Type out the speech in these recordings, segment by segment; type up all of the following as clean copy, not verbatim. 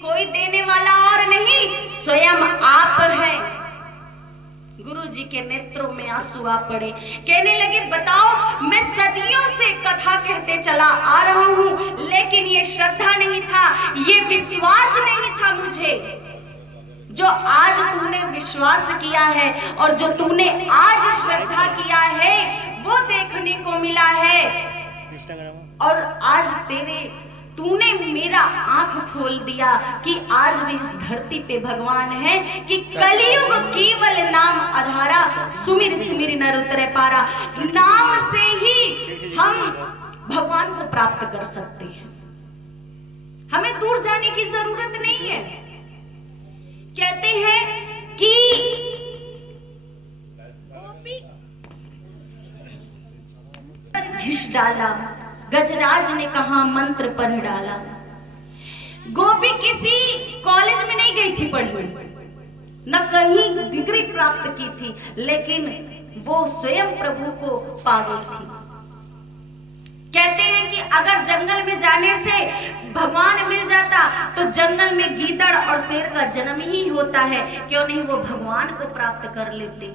कोई देने वाला और नहीं, स्वयं आप हैं। गुरु जी के नेत्रों में आंसू आ पड़े। कहने लगे, बताओ, मैं सदियों से कथा कहते चला आ रहा हूं, लेकिन ये श्रद्धा नहीं था, ये विश्वास नहीं था मुझे। जो आज तूने विश्वास किया है और जो तूने आज श्रद्धा किया है, वो देखने को मिला है। और आज तूने मेरा आंख खोल दिया कि आज भी इस धरती पे भगवान है, कि कलयुग केवल नाम आधारा, सुमिर सुमिर नर उतरे पारा। नाम से ही हम भगवान को प्राप्त कर सकते हैं, हमें दूर जाने की जरूरत नहीं है। कहते हैं कि घिस डाला, गजराज ने कहा मंत्र पढ़ डाला। गोपी किसी कॉलेज में नहीं गई थी पढ़ने, न कहीं डिग्री प्राप्त की थी, लेकिन वो स्वयं प्रभु को पा गई थी। कहते हैं कि अगर जंगल में जाने से भगवान मिल जाता तो जंगल में गीदड़ और शेर का जन्म ही होता है, क्यों नहीं वो भगवान को प्राप्त कर लेते।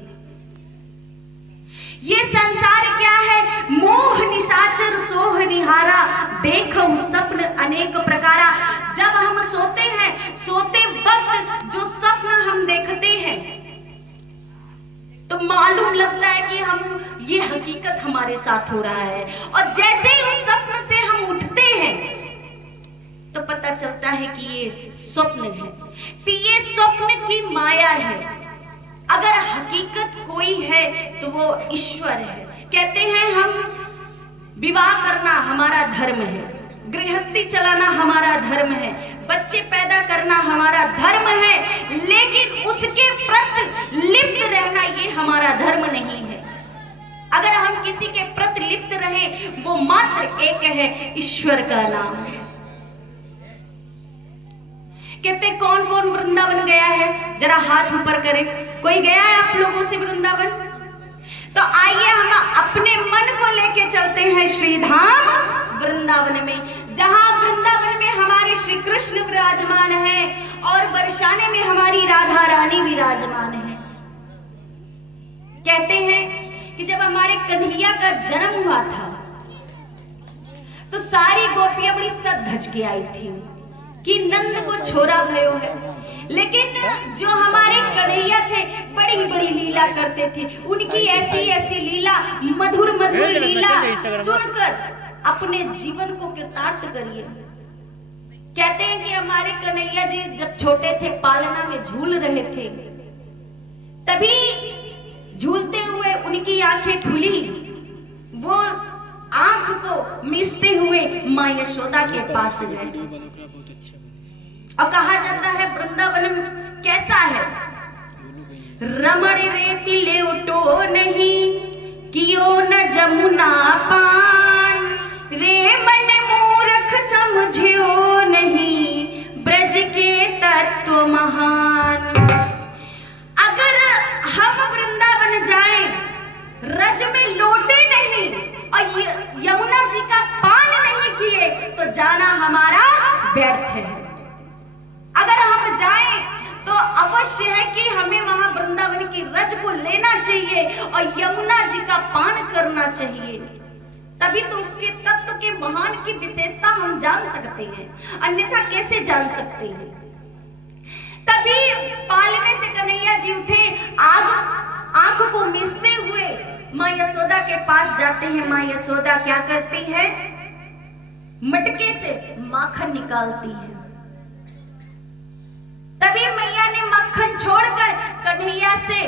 ये संसार क्या है, मोह निशाचर सोह निहारा, देखो स्वप्न अनेक प्रकारा। जब हम सोते हैं, सोते वक्त जो स्वप्न हम देखते हैं तो मालूम लगता है कि हम ये हकीकत हमारे साथ हो रहा है, और जैसे ही उस स्वप्न से हम उठते हैं तो पता चलता है कि ये स्वप्न है, तो ये स्वप्न की माया है। अगर हकीकत कोई है तो वो ईश्वर है। कहते हैं हम विवाह करना हमारा धर्म है, गृहस्थी चलाना हमारा धर्म है, बच्चे पैदा करना हमारा धर्म है, लेकिन उसके प्रति लिप्त रहना ये हमारा धर्म नहीं है। अगर हम किसी के प्रति लिप्त रहे, वो मात्र एक है, ईश्वर का नाम है। कहते कौन कौन वृंदावन गया है, जरा हाथ ऊपर करें। कोई गया है आप लोगों से वृंदावन? तो आइए हम अपने मन को लेके चलते हैं श्रीधाम वृंदावन में, जहां वृंदावन में हमारे श्री कृष्ण विराजमान है और बरसाने में हमारी राधा रानी विराजमान है। कहते हैं कि जब हमारे कन्हैया का जन्म हुआ था तो सारी गोपियां बड़ी सज धज के आई थी कि नंद को छोरा भयो है, लेकिन जो हमारे कन्हैया थे बड़ी बड़ी लीला करते थे। उनकी ऐसी ऐसी लीला, मधुर मधुर लीला सुनकर अपने जीवन को कृतार्थ करिए। कहते हैं कि हमारे कन्हैया जी जब छोटे थे, पालना में झूल रहे थे, तभी झूलते हुए उनकी आंखें खुली। वो आंख को मिसते हुए मां यशोदा के पास गए। और कहा जाता है वृंदावन कैसा है, रमण रेति ले उठो नहीं, कियो न जमुना पान, रे मन मूर्ख समझियो नहीं, ब्रज के तत्व महान। अगर हम वृंदावन जाएं, रज में लौटे नहीं और यमुना जी का पान नहीं किए तो जाना हमारा व्यर्थ है। अगर हम जाएं तो अवश्य है कि हमें वहां वृंदावन की रज को लेना चाहिए और यमुना जी का पान करना चाहिए, तभी तो उसके तत्व के महान की विशेषता हम जान सकते हैं, अन्यथा कैसे जान सकते हैं। तभी पालने से कन्हैया जी उठे, आंख को मिसते हुए मां यशोदा के पास जाते हैं। मां यशोदा क्या करती है, मटके से माखन निकालती है। तभी मैया ने मक्खन छोड़कर कन्हैया से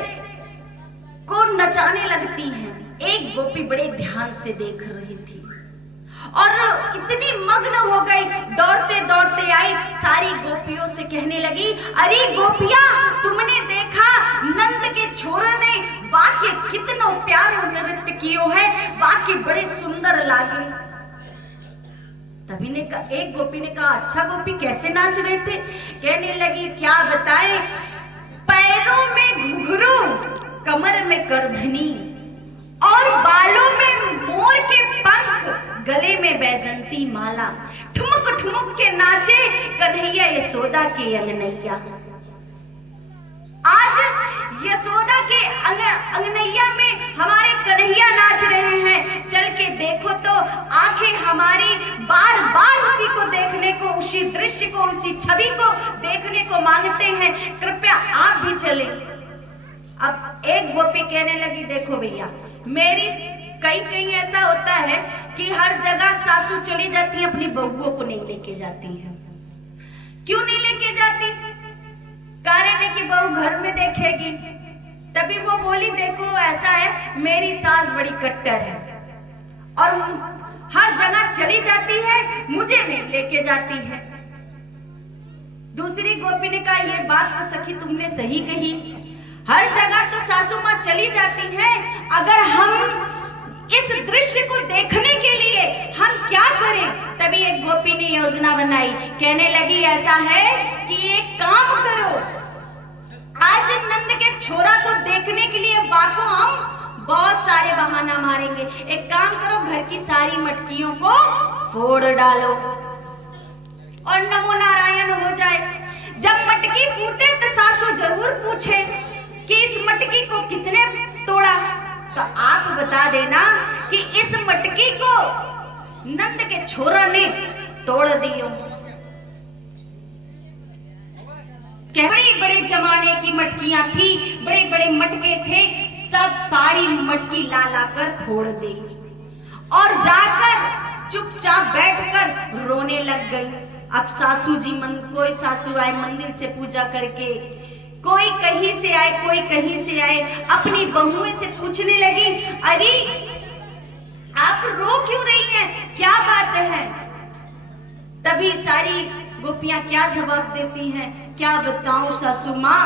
को नचाने लगती हैं। एक गोपी बड़े ध्यान से देख रही थी और इतनी मग्न हो गई, दौड़ते दौड़ते आई, सारी गोपियों से कहने लगी, अरे गोपिया, तुमने देखा नंद के छोरे ने वाक्य कितनो प्यारो नृत्य कियो है, वाक्य बड़े सुंदर लागे। तभी ने कहा, एक गोपी ने कहा, अच्छा गोपी कैसे नाच रहे थे? कहने लगी, क्या बताएं, पैरों में घुघरू, कमर में करधनी और बालों में मोर के पंख, गले में बैजंती माला, ठुमक ठुमक के नाचे कन्हैया यशोदा के अंगनैया। आज यशोदा के अंगनैया में हमारे कन्हैया नाच रहे हैं। चल के देखो तो आंखें हमारी बार बार उसी को देखने को, उसी दृश्य को, उसी छवि को देखने को मांगते हैं। कृपया आप भी चलें। अब एक गोपी कहने लगी, देखो भैया, मेरी कहीं ऐसा होता है कि हर जगह सासू चली जाती है, अपनी बहुओं को नहीं लेके जाती है। क्यों नहीं लेके जाती? कारण है कि बहू घर में देखेगी। तभी वो बोली, देखो ऐसा है, मेरी सास बड़ी कट्टर है और हर जगह चली जाती है, मुझे नहीं लेके जाती है। दूसरी गोपी ने कहा, ये बात तो सखी तुमने सही कही, हर जगह तो सासू माँ चली जाती है, अगर हम इस दृश्य को देखने के लिए हम क्या करें? तभी एक गोपी ने योजना बनाई, कहने लगी, ऐसा है कि एक काम करो, आज नंद के छोरा को देखने के लिए बाको हम बहुत सारे बहाना मारेंगे। एक काम करो, घर की सारी मटकियों को फोड़ डालो और नमो नारायण हो जाए। जब मटकी फूटे तो सासू जरूर पूछे कि इस मटकी को किसने तोड़ा, तो आप बता देना कि इस मटकी को नंद के छोरा ने तोड़ दियो। बड़े बड़े जमाने की मटकियां थी, बड़े बड़े मटके थे, सब सारी मटकी ला कर फोड़ दी और जाकर चुपचाप बैठकर रोने लग गई। अब सासू जी कोई सासू आए मंदिर से पूजा करके, कोई कहीं से आए, कोई कहीं से आए, अपनी बहुओं से पूछने लगी, अरे आप रो क्यों रही हैं, क्या बात है? तभी सारी गोपियां क्या जवाब देती हैं, क्या बताऊं सासू माँ,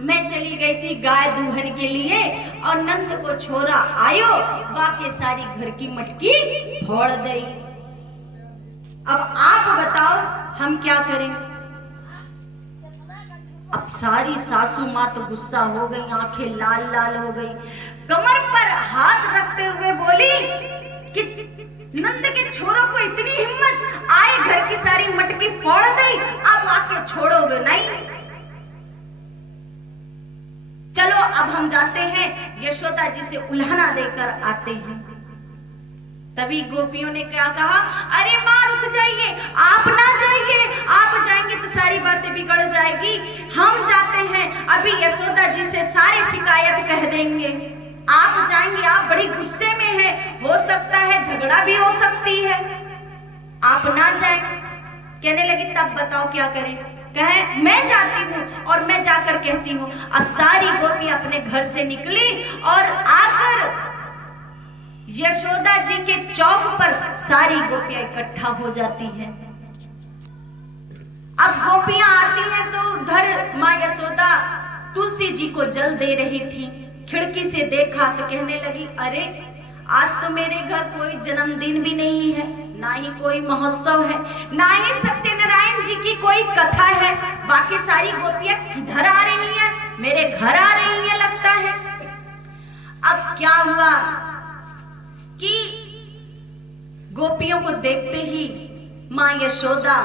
मैं चली गई थी गाय दूहन के लिए और नंद को छोरा आयो, बाकी सारी घर की मटकी फोड़ दी। अब आप बताओ हम क्या करें? अब सारी सासू माँ तो गुस्सा हो गई, आंखें लाल लाल हो गई, कमर पर हाथ रखते हुए बोली कि नंद के छोरों को इतनी हिम्मत, आए घर की सारी मटकी फोड़ दी, अब आके छोड़ोगे नहीं? चलो अब हम जाते हैं, यशोदा जी से उल्हाना देकर आते हैं। तभी गोपियों ने क्या कहा, अरे माँ रुक जाइए, आप ना जाइए, आप जाएंगे तो सारी बातें बिगड़ जाएगी, हम जाते हैं, अभी यशोदा जी से सारी शिकायत कह देंगे। आप जाएंगे, आप बड़ी गुस्से में हैं, हो सकता है झगड़ा भी हो सकती है, आप ना जाएं। कहने लगी, तब बताओ क्या करें? कहे, मैं जाती हूँ और मैं जाकर कहती हूँ। अब सारी गोपी अपने घर से निकली और आकर यशोदा जी के चौक पर सारी गोपियां इकट्ठा हो जाती हैं। अब गोपियां आती हैं तो उधर माँ यशोदा तुलसी जी को जल दे रही थी। खिड़की से देखा तो कहने लगी, अरे आज तो मेरे घर कोई जन्मदिन भी नहीं है, ना ही कोई महोत्सव है, ना ही सत्यनारायण जी की कोई कथा है, बाकी सारी गोपियां किधर आ रही हैं? मेरे घर आ रही हैं लगता है। अब क्या हुआ कि गोपियों को देखते ही माँ यशोदा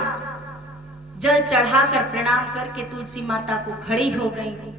जल चढ़ाकर प्रणाम करके तुलसी माता को खड़ी हो गई।